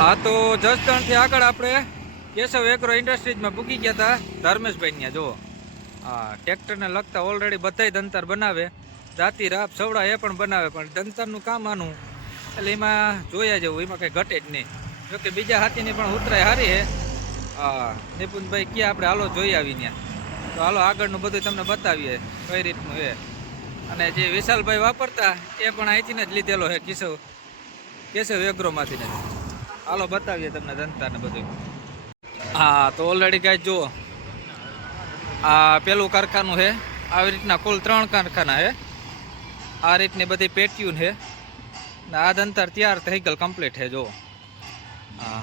હા, તો જસદણથી આગળ આપણે કેશવ એગ્રો ઇન્ડસ્ટ્રીઝમાં પૂકી ગયા હતા ધર્મેશભાઈ ત્યાં જુઓ. હા ટ્રેક્ટરને લગતા ઓલરેડી બધાય દંતર બનાવે. જાતિ, રાપ, સવડા એ પણ બનાવે, પણ દંતરનું કામ આનું? એટલે એમાં જોયા જેવું, એમાં કંઈ ઘટે જ નહીં. જોકે બીજા હાથીની પણ ઉતરાય સારી હે હા નિપુનભાઈ ક્યાં આપણે હાલો જોઈ આવી ત્યાં તો હાલો આગળનું બધું તમને બતાવીએ, કઈ રીતનું એ અને જે વિશાલભાઈ વાપરતા, એ પણ અહીંથી જ લીધેલો છે, કેશવ. કેશવ એગ્રોમાંથી જ હાલો, બતાવીએ તમને જનતાને બધું. હા, તો ઓલરેડી ગાય જુઓ. આ પેલું કારખાનું છે. આવી રીતના કુલ ત્રણ કારખાના છે. આ રીતની બધી પેટીયું છે. ને આ દંતર તૈયાર થઈ ગયેલ કમ્પ્લીટ છે, જુઓ. હા.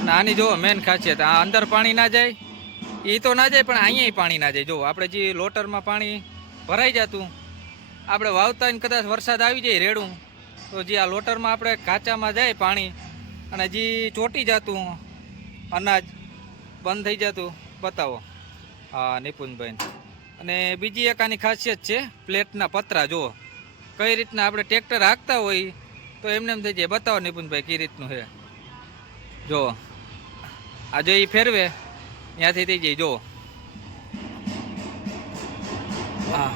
અને આની જુઓ મેન ખાસિયત, આ અંદર પાણી ના જાય. એ તો ના જાય, પણ અહીંયા પાણી ના જાય. જુઓ, આપણે જે લોટરમાં પાણી ભરાઈ જતું, આપણે વાવતા ને કદાચ વરસાદ આવી જાય રેડું, તો જે આ લોટરમાં આપણે કાચામાં જાય પાણી અને જે ચોટી જતું અનાજ, બંધ થઈ જતું. બતાવો. હા, નિપુણભાઈ. અને બીજી એક આની ખાસિયત છે, પ્લેટના પતરા. જુઓ. કઈ રીતના આપણે ટ્રેક્ટર હાંકતા હોય તો એમને એમ થઈ જાય બતાવો નિપુણભાઈ, કઈ રીતનું છે? જુઓ. આ જો એ ફેરવે. ત્યાંથી થઈ જાય. જુઓ. હા.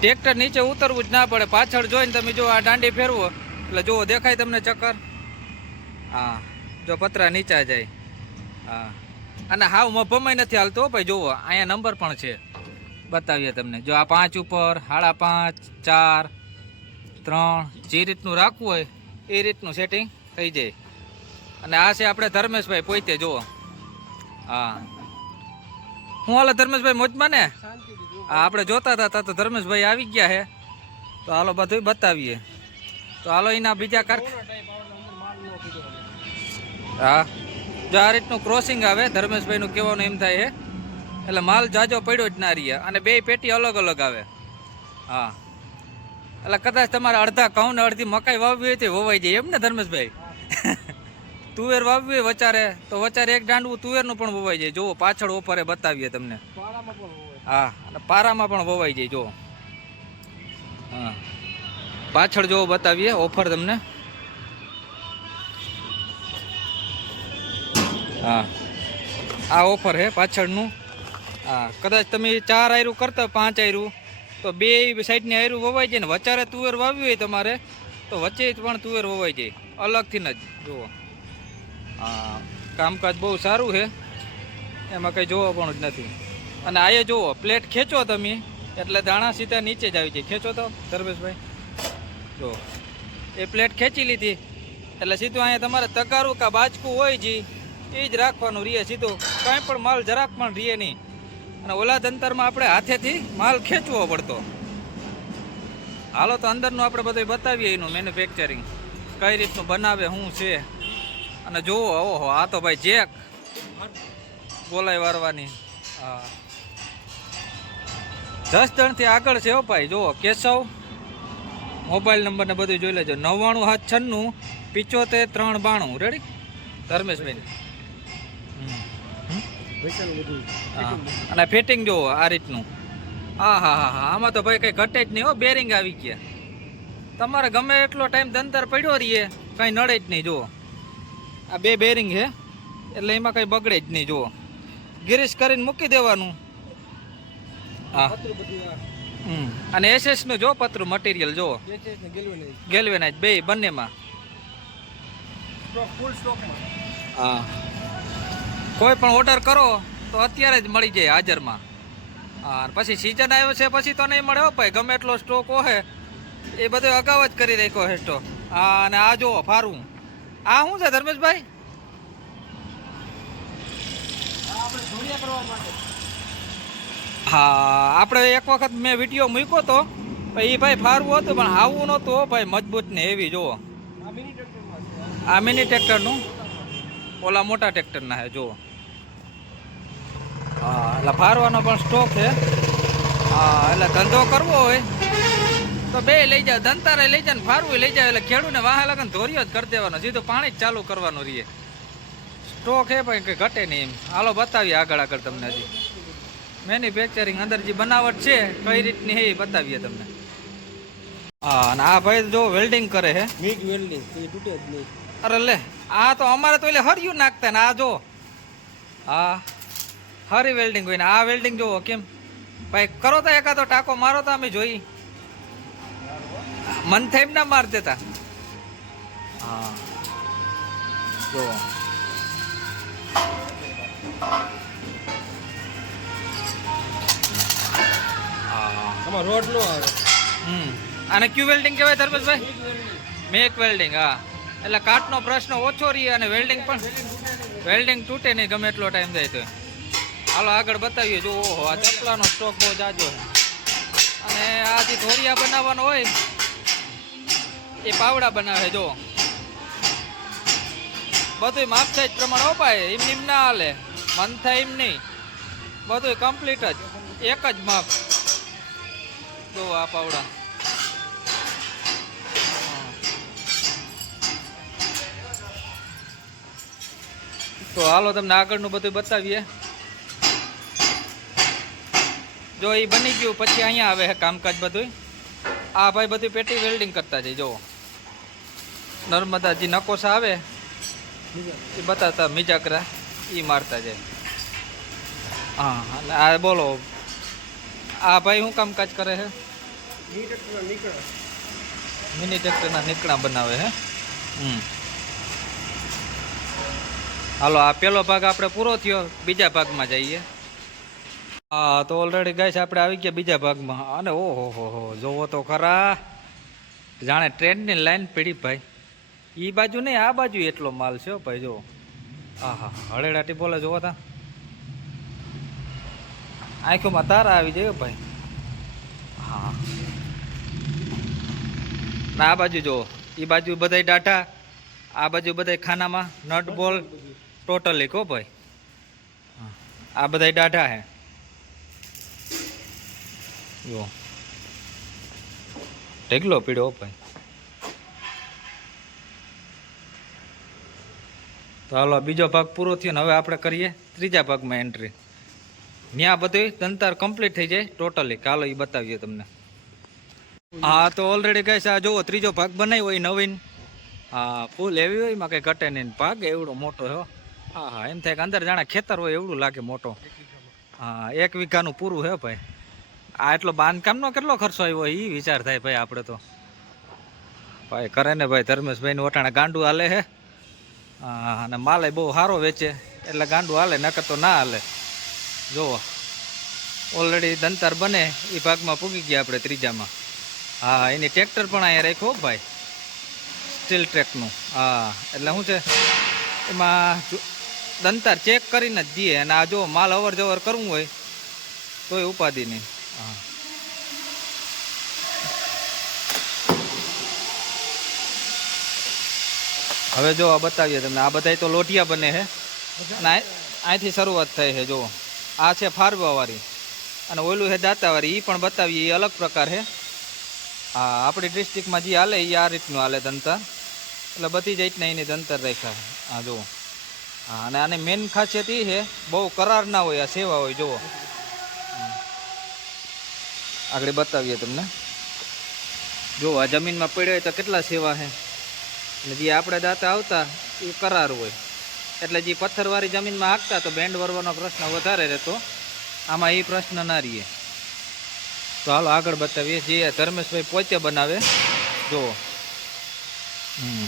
ટ્રેક્ટર નીચે ઉતરવું જ ના પડે. પાછળ જોઈને તમે જો આ દાંડી ફેરવો. એટલે જુઓ, દેખાય તમને ચક્કર. હા. જો પતરા નીચા જાય. હા. અને હાવ મફમાં નથી હાલતો ભાઈ, જુઓ, અહીંયા નંબર પણ છે. બતાવીએ તમને. જો આ પાંચ ઉપર સાડા પાંચ, ચાર, ત્રણ, જે રીતનું રાખવું હોય, એ રીતનું સેટિંગ થઈ જાય. અને આ છે આપણે ધર્મેશભાઈ પોતે જુઓ. હા. હું હાલો ધર્મેશભાઈ મોજમાં ને? હા, આપણે જોતા હતા, તો ધર્મેશભાઈ આવી ગયા છે તો હાલો બધું બતાવીએ. તો હાલો એના બીજા કાર હા. જો આ રીતનું ક્રોસિંગ આવે ધર્મેશભાઈનું કહેવાનું એમ થાય એટલે માલ જાજો પડ્યો જ ના રહીએ અને બે પેટી અલગ અલગ આવે. હા. એટલે કદાચ તમારે અડધા ઘઉં ને અડધી મકાઈ વાવવી હોય તો વવાઈ જાય. એમ ને ધર્મેશભાઈ? તુવેર વાવવી હોય વચારે તો વચારે એક દાંડવું તુવેરનું પણ વવાઈ જાય. જુઓ પાછળ ઓફરે બતાવીએ તમને. હા અને પારામાં પણ વવાઈ જાય જુઓ. હા. પાછળ જોવો બતાવીએ ઓફર તમને. હા. આ ઓફર છે પાછળનું. હા, કદાચ તમે ચાર આયરું કરતા, પાંચ આયરું. તો બે સાઈડની આયરું વવાઈ જાય ને વચારે તુવેર વાવી હોય તમારે, તો વચ્ચે પણ તુવેર વવાઈ જાય. અલગથી ન જ, જુઓ. હા, કામકાજ બહુ સારું છે એમાં કંઈ જોવા પણ જ નથી. અને આ જુઓ, પ્લેટ ખેંચો તમે. એટલે દાણા સીધા નીચે જ આવી જાય. ખેંચો તો, ધર્મેશભાઈ. જો એ પ્લેટ ખેંચી લીધી. એટલે સીધું અહીંયા તમારે તકારું કાં બાચકું હોય જી એ જ રાખવાનું રહીએ સીધું. કાંઈ પણ માલ જરાક પણ રહીએ નહીં. અને ઓલા દંતરમાં આપણે હાથેથી માલ ખેંચવો પડતો. હાલો તો અંદરનું આપણે બધું બતાવીએ એનું મેન્યુફેક્ચરિંગ કઈ રીતનું બનાવે, શું છે? અને જુઓ ઓહો, આ તો ભાઈ જેક. બોલાય વારવાની. હા. જસદણથી આગળ છે હો ભાઈ જુઓ કેશવ. મોબાઈલ નંબર ને બધું જોઈ લેજો. નવ્વાણું હાથ છન્નું, પિચોતેર, ત્રણ બાણું. રેડી ધર્મેશભાઈ. અને ફિટિંગ જુઓ આ રીતનું. હા હા હા હા. આમાં તો ભાઈ કઈ ઘટે જ નહીં હો બેરિંગ આવી ગયા. તમારે ગમે એટલો ટાઈમ દંતર પડ્યો રહીએ કઈ નડે જ નહીં જુઓ. આ બે બેરિંગ છે એટલે એમાં કઈ બગડે જ નહીં જુઓ. ગિરીશ કરીને મૂકી દેવાનું. હા. હમ. અને એસએસનું જો પતરું મટીરિયલ જો ગેલ્વેનાઇઝ. બે બંનેમાં. હા. કોઈ પણ ઓર્ડર કરો તો અત્યારે જ મળી જાય હાજરમાં. હા પછી સિઝન આવ્યો છે પછી તો નહીં મળે ભાઈ ગમે એટલો સ્ટોક હોય એ બધો અગાઉ જ કરી રાખ્યો હે સ્ટોક હા અને આ જુઓ ફારું આ શું છે ધર્મેશભાઈ? હા આપણે એક વખત મેં વીડિયો મૂક્યો તો એ ભાઈ ફારવું હતું પણ આવું નહોતું ભાઈ મજબૂત ને એવી જુઓ. આ મિની ટ્રેક્ટરનું? ઓલા મોટા ટ્રેક્ટરના હે જુઓ. હા એટલે ફારવાનો પણ સ્ટોક છે. હા એટલે ધંધો કરવો હોય તો બે લઈ જાવ ધંધારે લઈ જાય ને ફારવું લઈ જાય એટલે ખેડૂને વાહ લગન ધોર્યો જ કરી દેવાનો સીધું પાણી જ ચાલુ કરવાનું રહીએ સ્ટોક છે પણ કંઈ ઘટે નહીં એમ. હાલો બતાવીએ આગળ આગળ તમને હજી. મેન્યુફેક્ચરિંગ અંદર જે બનાવટ છે કઈ રીતની છે એ બતાવીએ તમને. હા અને આ ભાઈ જો વેલ્ડિંગ કરે છે મીટ વેલ્ડિંગ એ તૂટે જ નહીં. અરે લે આ તો અમારે તો એટલે હર્યું નાખતા ને આ જો. હા. હરી વેલ્ડિંગ હોય ને આ વેલ્ડિંગ જોવો કેમ? ભાઈ કરો તો એકાદો ટાકો મારો તો અમે જોઈ. મન થાય એમ ના માર દેતા. હા. જો. હા આમાં રોડ નો આવે. હમ. અને ક્યુ વેલ્ડિંગ કહેવાય ધર્મેશભાઈ? મેક વેલ્ડિંગ હા. એટલે કાટનો પ્રશ્ન ઓછો રહે અને વેલ્ડિંગ પણ વેલ્ડિંગ તૂટે નહીં ગમે એટલો ટાઈમ જાય તો. હાલો આગળ બતાવીએ. જો આ ચપલાનો સ્ટોક બહુ જાજો અને આ જે ધોરિયા બનાવવાનો હોય એ પાવડા બનાવે, જો. બધું માપ સાઈઝ પ્રમાણે અપાય, એમ એમ ના હાલે. મન થાય એમ નહીં. બધું કમ્પ્લીટ જ, એક જ માપ. જો, આ પાવડા. તો હાલો તમને આગળનું બધું બતાવીએ. જો એ બની ગયું, પછી અહીંયા આવે છે કામકાજ બધું આ ભાઈ બધું પેટી વેલ્ડિંગ કરતા જાય જો નર્મદાજી નકોસા આવે, એ બતાવતા મિજાકરા એ મારતા જાય. હા આ બોલો, આ ભાઈ શું કામકાજ કરે છે મિની ટ્રેક્ટરના નીકળા બનાવે હે? હમ. હાલો, આ પેલો ભાગ આપણે પૂરો થયો, બીજા ભાગમાં જઈએ. હા, તો ઓલરેડી ગાઈસ આપણે આવી ગયા બીજા ભાગમાં. અને ઓહો હો હો, જોવો તો ખરા. જાણે ટ્રેનની લાઈન પીડી ભાઈ. એ બાજુ નહીં, આ બાજુ એટલો માલ છે હો ભાઈ, જો. આહા હળેડાટી બોલે જોવો તા. આંખોમાં તારા આવી જાય ભાઈ. હા. ના, આ બાજુ જો. એ બાજુ બધાય ડાટા, આ બાજુ બધાય ખાનામાં નટ બોલ ટોટલી કો ભાઈ. આ બધાય ડાટા હે. જો ઢગલો પીડ્યો ભાઈ. તો હાલો બીજો ભાગ પૂરો થયો ને હવે આપણે કરીએ ત્રીજા ભાગમાં એન્ટ્રી ત્યાં બધું તંતર કમ્પ્લીટ થઈ જાય ટોટલી કાલો એ બતાવીએ તમને. હા, તો ઓલરેડી ગઈ આ જુઓ, ત્રીજો ભાગ બનાવ્યો હોય નવીન. હા, ફૂલ એવી હોય, એમાં કંઈ ઘટે નહીં. ભાગ એવડો મોટો હો. હા હા, એમ થાય કે અંદર જાણે ખેતર હોય, એવડું લાગે મોટો. હા, એક વીઘાનું પૂરું હે ભાઈ. આ એટલો બાંધકામનો કેટલો ખર્ચો આવ્યો એ વિચાર થાય ભાઈ આપણે તો. ભાઈ કરે ને ભાઈ ધર્મેશભાઈ નું વટાણા ગાંડું હાલે હે. અને માલે બહુ સારો વેચે, એટલે ગાંડું હાલે, નકર તો ના હાલે. જુઓ ઓલરેડી દંતાર બને એ ભાગમાં પૂગી ગયા આપણે ત્રીજામાં. હા એની ટ્રેક્ટર પણ અહીંયા રાખ્યો ભાઈ. સ્ટીલ ટ્રેકનું હા, એટલે શું છે? એમાં દંતાર ચેક કરીને જ દઈએ, અને આ જો માલ અવર જવર કરવું હોય, તોય ઉપાધિ નહીં. હવે જો આ બતાવીએ તમને. આ બધાય તો લોટિયા બને છે અને અહીંથી શરૂઆત થાય છે જો આ છે ફારવાવાળી અને ઓલું છે દાતાવાળી એ પણ બતાવીએ એ અલગ પ્રકાર છે હા આપણી ડિસ્ટ્રિક્ટમાં જે હાલે એ આ રીતનું હાલે ધંતર એટલે બધી જ રીતના એની તંતર રાખ્યા હા. જુઓ. હા અને આની મેન ખાસિયત એ છે બહુ કરાર ના હોય આ સેવા હોય જુઓ. આગળ બતાવીએ તમને. જો આ જમીનમાં પડ્યો હોય તો કેટલા સેવા છે? અને જે આપણે દાતા આવતા એ કરાર હોય. એટલે જે પથ્થરવાળી જમીનમાં હાંકતા તો બેન્ડ વરવાનો પ્રશ્ન વધારે રહેતો. આમાં એ પ્રશ્ન ના રહીએ. તો હાલો આગળ બતાવીએ. જે ધર્મેશભાઈ પોતે બનાવે જુઓ. હમ.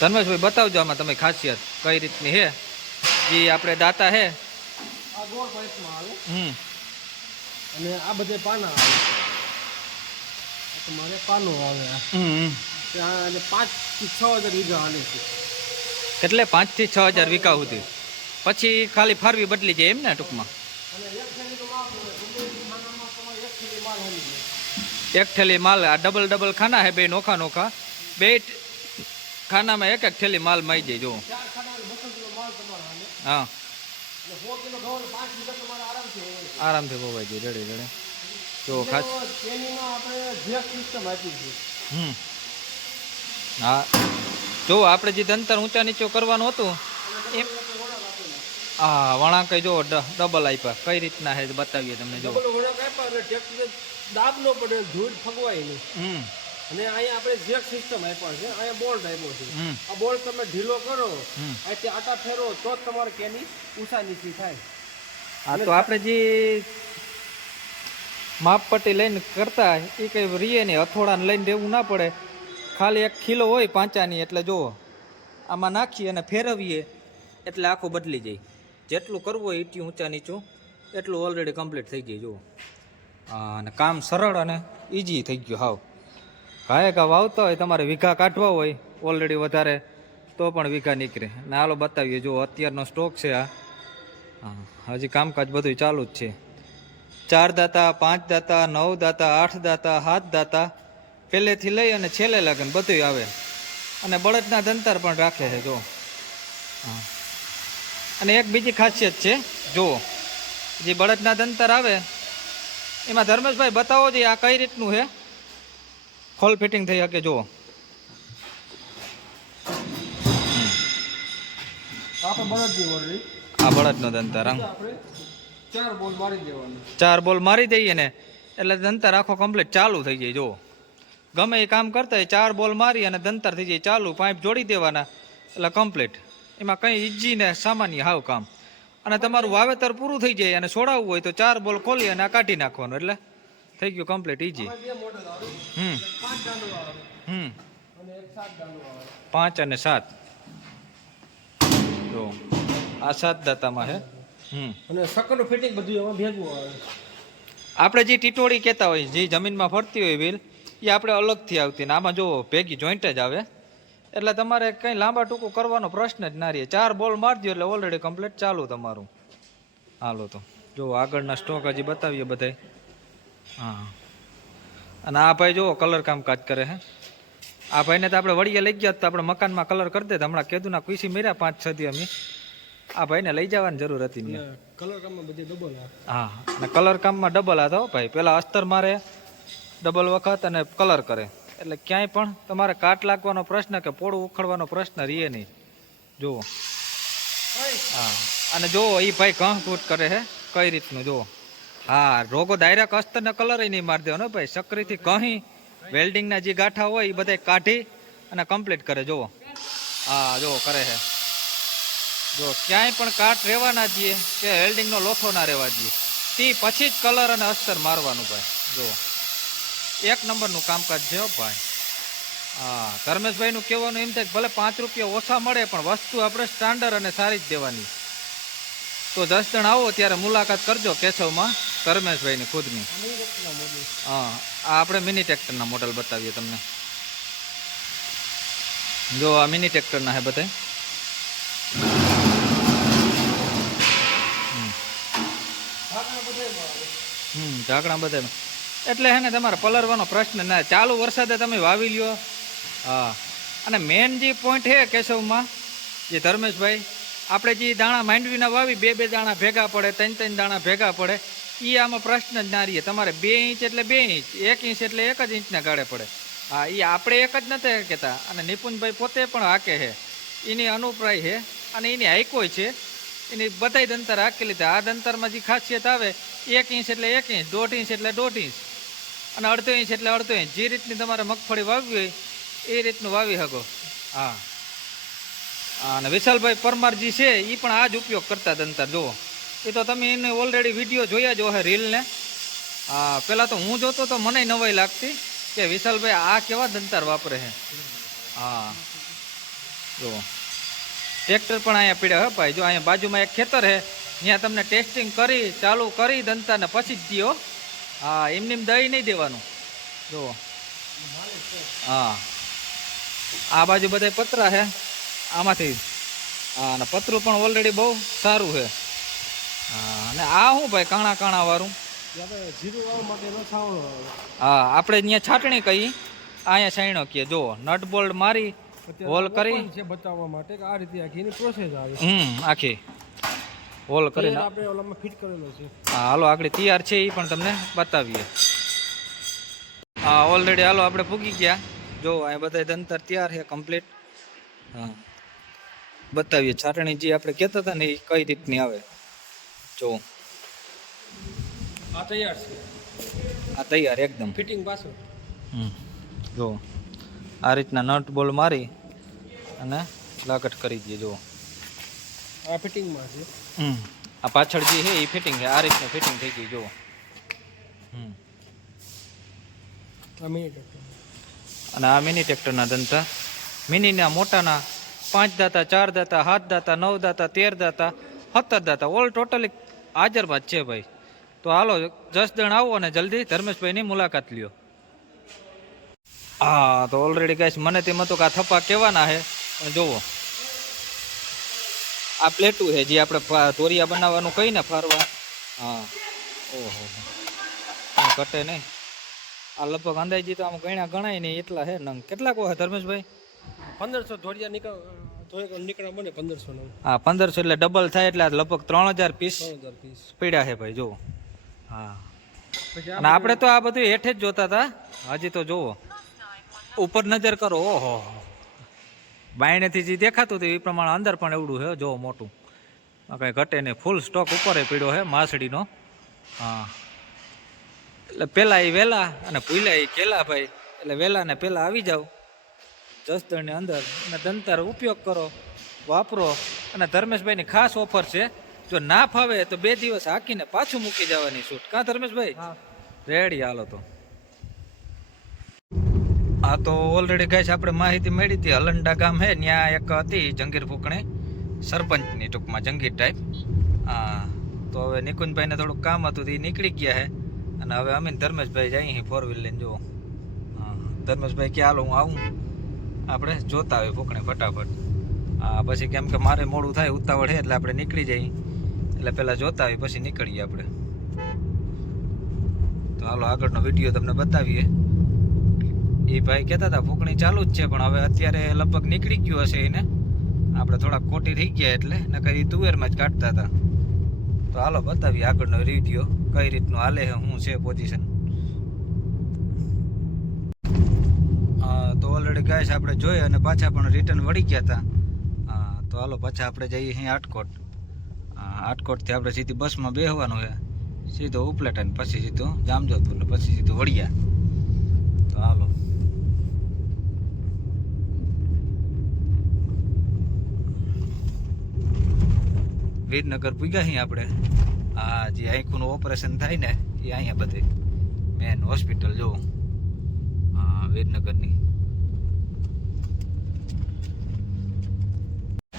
ધર્મેશભાઈ બતાવજો આમાં તમે ખાસિયત કઈ રીતની છે? જે આપણે દાતા આવે હમ. અને આ બધે પાના આવે તમારે પાનો આવે. હમ. ત્યાં અને પાંચથી છ હજાર વીઘા હાલે છે. એટલે પાંચથી છ હજાર વીઘા સુધી. પછી ખાલી ફારવી બદલી જાય એમ ને ટૂંકમાં એક થેલી માલ આ ડબલ ડબલ ખાના હે બે નોખા નોખા. બે ખાનામાં એક એક થેલી માલ માઈ જાય જો હા. કિલો ઘઉં પાંચ વીઘા તમારે આરામથી વવાઈ જાય રેડે રેડે. જો ખાસ આપણે જે સિસ્ટમ આપી છે. હમ. હા. જો આપણે જે અંતર ઊંચા નીચો કરવાનું હતું એમ હા વળાંક જો ડબલ આપ્યા. કઈ રીતના છે બતાવીએ તમને જો. દાબ નો પડે ધૂળ ફગવાય નહીં. હમ. અને અહીંયા આપણે જેક સિસ્ટમ આપ્યા છે અહીંયા બોલ્ટ આપ્યો છે. આ બોલ્ટ તમે ઢીલો કરો અહીંથી આટા ફેરો તો જ તમારે કેની ઊંચા નીચી થાય. હા તો આપણે જે માપપટ્ટી લઈને કરતા, એ કંઈ રીએ નહીં. અથોડાને લઈને દેવું ના પડે. ખાલી એક ખીલો હોય પાંચાની, એટલે જુઓ આમાં નાખીએ અને ફેરવીએ, એટલે આખું બદલી જાય. જેટલું કરવું હોય ઈટી ઊંચા નીચું, એટલું ઓલરેડી કમ્પ્લીટ થઈ ગયું જુઓ અને કામ સરળ અને ઇઝી થઈ ગયું, હાવ. કાંઈ ઘા વાવતા હોય, તમારે વીઘા કાઢવા હોય ઓલરેડી વધારે, તો પણ વીઘા નીકળે. અને હાલો બતાવીએ જુઓ અત્યારનો સ્ટોક છે આ. હજી કામકાજ બધું ચાલુ જ છે. ચાર દાતા, પાંચ દાતા, નવ દાતા, આઠ દાતા, સાત દાતા પહેલેથી લઈ અને છેલ્લે લગન બધું આવે. અને બળદના દંતાર પણ રાખે છે, જો. અને એક બીજી ખાસિયત છે, જુઓ. જે બળદના દંતર આવે, એમાં ધર્મેશભાઈ બતાવો જે આ કઈ રીતનું છે? ખોલ ફિટિંગ થઈ શકે, જુઓ. આપણે બળદની ઓલરેડી આ બળદનો ધંધા ચાર બોલ મારી ચાર બોલ મારી દઈએ ને, એટલે ધંધા આખો કમ્પ્લીટ ચાલુ થઈ જાય જો ગમે એ કામ કરતા હોય, ચાર બોલ મારી અને દંતર થઈ જાય, ચાલુ. પાઇપ જોડી દેવાના, એટલે કમ્પ્લીટ એમાં કંઈ ઈજી ને સામાન્ય હાવ કામ. અને તમારું વાવેતર પૂરું થઈ જાય અને છોડાવવું હોય તો ચાર બોલ ખોલી અને કાઢી નાખવાનું, એટલે થઈ ગયું કમ્પ્લીટ ઈજી. હમ. હમ. પાંચ અને સાત. જો આ સાત દાતામાં હમ. અને સકરનું ફિટિંગ બધું એમાં ભેગું આવે. આપણે જે ટીટોળી કહેતા હોય જે જમીનમાં ફરતી હોય વ્હીલ એ આપણે અલગથી આવતી ને આમાં જો ભેગી જોઈન્ટ જ આવે. એટલે તમારે કંઈ લાંબા ટૂંકું કરવાનો પ્રશ્ન જ ના રહે. ચાર બોલ મારજો દો એટલે ઓલરેડી કમ્પ્લીટ ચાલુ તમારું. હાલો તો. જો આગળના સ્ટોક હજી બતાવીએ બધાય. હા. અને આ ભાઈ જુઓ કલર કામકાજ કરે હે. આ ભાઈને તો આપણે વળીએ લઈ ગયા તો આપણે મકાનમાં કલર કરી દે. હમણાં કેદુના કુસી મેર્યા પાંચ છ દી અમે. આ ભાઈને લઈ જવાની જરૂર હતી ને કલર કામમાં બધી ડબલ હા અને કલર કામમાં ડબલ હતો ભાઈ. પેલા અસ્તર મારે ડબલ વખત અને કલર કરે. એટલે ક્યાંય પણ તમારે કાટ લાગવાનો પ્રશ્ન કે પોળું ઉખડવાનો પ્રશ્ન રહે નહીં. જુઓ. હા અને જુઓ એ ભાઈ કહ કૂટ કરે છે કઈ રીતનું જુઓ. હા રોગો ડાયરેક્ટ અસ્તરને કલર નહીં મારી દેવાનો ભાઈ. સક્રીથી કહી વેલ્ડિંગના જે ગાંઠા હોય એ બધા કાઢી અને કમ્પ્લીટ કરે જુઓ. હા જુઓ કરે છે જો ક્યાંય પણ કાટ રહેવાના દઈએ કે હેલ્ડિંગનો લોથો ના રહેવા દઈએ, તે પછી જ કલર અને અસ્તર મારવાનું ભાઈ. જો, એક નંબરનું કામકાજ છે ભાઈ. હા, ધર્મેશભાઈનું કહેવાનું એમ થાય ભલે પાંચ રૂપિયા ઓછા મળે, પણ વસ્તુ આપણે સ્ટાન્ડર્ડ અને સારી જ દેવાની. તો દસ જણ આવો, ત્યારે મુલાકાત કરજો કેશવમાં, ધર્મેશભાઈની ખુદની. હા, આ આપણે મિની ટ્રેક્ટરના મોડલ બતાવીએ તમને. જો, આ મિની ટ્રેક્ટરના હે બધા હમ, ઢાંકણા બધા એટલે હે ને તમારે પલરવાનો પ્રશ્ન ના, ચાલુ વરસાદે તમે વાવી લ્યો. હા. અને મેન જે પોઈન્ટ છે કેશવમાં, જે ધર્મેશભાઈ, આપણે જે દાણા માંડવીના વાવી, બે બે દાણા ભેગા પડે, ત્રણ ત્રણ દાણા ભેગા પડે એ આમાં પ્રશ્ન જ ના રહીએ. તમારે બે ઇંચ એટલે બે ઇંચ, એક ઇંચ એટલે એક જ ઇંચના ગાળે પડે. હા એ આપણે એક જ નથી કહેતા. અને નિપુણભાઈ પોતે પણ હાકે છે. એની અનુપ્રાય છે. અને એની હાઈકોય છે. એની બધાય દંતર હાકી લીધા. આ દંતરમાં જે ખાસિયત આવે એક ઇંચ એટલે એક ઇંચ, દોઢ ઇંચ એટલે દોઢ ઇંચ અને અડધો ઇંચ એટલે અડધો ઇંચ. જે રીતની તમારે મગફળી વાવવી હોય, એ રીતનું વાવી શકો. હા. અને વિશાલભાઈ પરમારજી છે એ પણ આ જ ઉપયોગ કરતા દંતા જુઓ. એ તો તમે એને ઓલરેડી વીડિયો જોયા જો હે રીલને. હા પહેલાં તો હું જોતો તો મને નવાઈ લાગતી કે વિશાલભાઈ આ કેવા દંતાર વાપરે છે. હા. જુઓ. ટ્રેક્ટર પણ અહીંયા પીડ્યા હે ભાઈ. જો અહીંયા બાજુમાં એક ખેતર છે ત્યાં તમને ટેસ્ટિંગ કરી ચાલુ કરી દંતાને પછી જ દો હા એમને એમ દહીં નહીં દેવાનું. જુઓ. હા. આ બાજુ બધા પતરા છે આમાંથી. હા અને પતરું પણ ઓલરેડી બહુ સારું છે હા અને આ શું ભાઈ કાણા કાણા વાળું? હા આપણે અહીંયા છાટણી કહી અહીંયા સાઈણો કહીએ જુઓ નટ બોલ્ટ મારી હોલ કરી. બતાવવા માટે આ રીતે આખી પ્રોસેસ આવે હમ આખી. હોલ કરીને આપણે ઓલામાં ફિટ કરેલો છે. હા હાલો આગળ તૈયાર છે એ પણ તમને બતાવીએ. હા ઓલરેડી હાલો આપણે પૂગી ગયા. જો અહીંયા બધા દંતર તૈયાર છે કમ્પ્લીટ હા. બતાવીએ છાટણી જે આપણે કહેતા હતા ને એ કઈ રીતની આવે. જો. આ તૈયાર છે. આ તૈયાર એકદમ. ફિટિંગ પાછું. હમ. જો આ રીતના નટ બોલ મારી અને લાકટ કરી દઈએ જો. આ ફિટિંગમાં છે. આ પાછળ જે છે એ ફિટિંગ છે આ રીતનું ફિટિંગ થઈ ગઈ જુઓ. આ અને આ મિની ટ્રેક્ટરના દંતા મિનીના મોટાના પાંચ દાતા ચાર દાતા સાત દાતા નવ દાતા તેર દાતા સત્તર દાતા ઓલ ટોટલી હાજર જ છે ભાઈ. તો હાલો જસદણ આવો અને જલ્દી ધર્મેશભાઈની મુલાકાત લ્યો. હા તો ઓલરેડી કહીશ મને તેમ હતું કે આ થપ્પા કેવાના છે જોવો આ પ્લેટું છે જે આપણે તોરિયા બનાવવાનું કહીને ફારવા. હા. ઓહો. કાંઈ ઘટે નહીં. આ લગભગ અંદાજી તો આમ ગણ્યા ગણાય નહીં એટલા હે નંગ. કેટલાક હોય ધર્મેશભાઈ? પંદરસો ધોરિયા નીકળ નીકળ્યા મને પંદરસો હા પંદરસો એટલે ડબલ થાય એટલે આ લગભગ ત્રણ હજાર પીસ પીડ્યા હજાર પીસ. પડ્યા છે ભાઈ જુઓ. હા. અને આપણે તો આ બધું હેઠે જ જોતા હતા. હજી તો જુઓ. ઉપર નજર કરો ઓહો. બાયણેથી જે દેખાતું હતું એ પ્રમાણે અંદર પણ એવડું છે જો મોટું. કાંઈ ઘટે નહીં. ફૂલ સ્ટોક ઉપર પીડ્યો છે માસડીનો હા. એટલે પહેલાં એ વહેલા અને ભૂલ્યા એ કેલા ભાઈ. એટલે વહેલા ને પહેલાં આવી જાઓ. જસદણની અંદર અને દંતાર ઉપયોગ કરો વાપરો. અને ધર્મેશભાઈની ખાસ ઓફર છે જો ના ફાવે તો બે દિવસ હાકીને પાછું મૂકી જવાની છૂટ. કાં ધર્મેશભાઈ? હા. રેડી હાલો તો. આ તો ઓલરેડી ગાઈસ આપણે માહિતી મળી હતી. હલંડા ગામ હે, ત્યાં એક હતી જંગીર ફૂકણી, સરપંચની ટૂંકમાં જંગીર ટાઈપ હા તો હવે નિકુંજભાઈને થોડુંક કામ હતું એ નીકળી ગયા હે. અને હવે અમે ધર્મેશભાઈ જઈએ ફોર વ્હીલ લઈને, જુઓ. હા, ધર્મેશભાઈ કે હાલો, હું આવું. આપણે જોતા હોય ફૂકણી ફટાફટ. હા પછી કેમ કે મારે મોડું થાય, ઉતાવળ છે એટલે આપણે નીકળી જઈએ. એટલે પહેલાં જોતા હોય, પછી નીકળીએ આપણે. તો હાલો, આગળનો વીડિયો તમને બતાવીએ. એ ભાઈ કહેતા હતા, ફૂકણી ચાલુ જ છે, પણ હવે અત્યારે લગભગ નીકળી ગયું હશે એને આપણે થોડાક ખોટી થઈ ગયા એટલે, નકર ઈ તુવેરમાં જ કાઢતા હતા. તો હાલો, બતાવીએ આગળનો રીડિયો કઈ રીતનું હાલે છે, શું છે પોઝિશન તો ઓલરેડી ગાય આપણે જોઈ અને પાછા પણ રિટર્ન વળી ગયા હતા. તો હાલો, પાછા આપણે જઈએ અહીં આટકોટ આટકોટથી આપણે સીધી બસમાં બેસવાનું છે. સીધો ઉપલેટાઈને પછી સીધું જામજોધપુર ને પછી સીધું વળિયા. તો હાલો. વીરનગર પૂગ્યા અહીં આપણે. આ જે આંખોનું ઓપરેશન થાય ને, એ અહીંયા બધે. મેન હોસ્પિટલ જો વીરનગરની.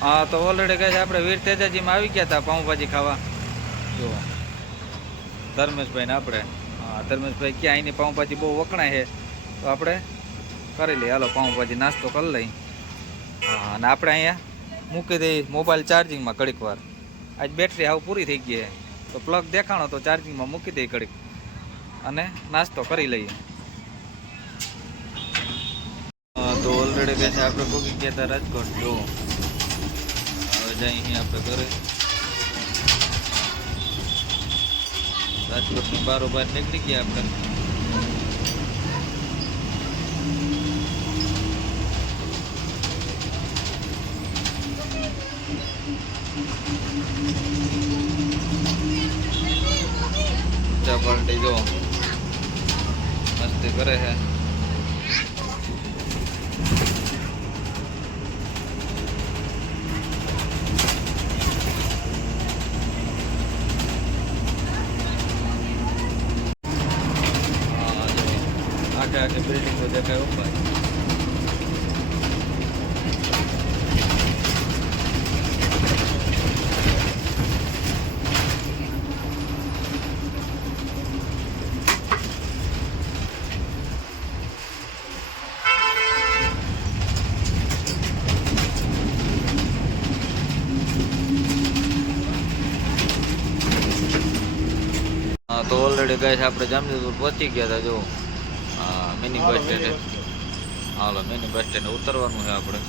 હા તો ઓલરેડી કહે છે આપણે વીર તેજાજીમાં આવી ગયા હતા પાઉંભાજી ખાવા. જો ધર્મેશભાઈ ને આપણે. હા ધર્મેશભાઈ ક્યાં અહીંની પાઉંભાજી બહુ વખણાય છે. તો આપણે કરી લઈએ. હાલો, પાઉંભાજી નાસ્તો કરી લઈ હા, અને આપણે અહીંયા મૂકી દઈએ મોબાઈલ ચાર્જિંગમાં ઘડીક વાર. આજ બેટરી હાવ પૂરી થઈ ગઈ તો પ્લગ દેખાણો તો ચાર્જિંગમાં મૂકી દઈએ કડીક અને નાસ્તો કરી લઈએ. તો ઓલરેડી કહે છે, આપણે પહોંચી ગયા હતા રાજકોટ. જો, હવે જઈ અહીં આપણે ઘરે. રાજકોટની બારોબાર નીકળી ગયા આપણે. જો મસ્તી કરે છે હા, જો. આખે આખી બિલ્ડિંગો દેખાય ઉપર હા તો ઓલરેડી ગાઈસ આપણે જામનગર પહોંચી ગયા હતા જો મિની બસ સ્ટેન્ડ હાલો મિની બસ સ્ટેન્ડ ઉતરવાનું છે આપણે.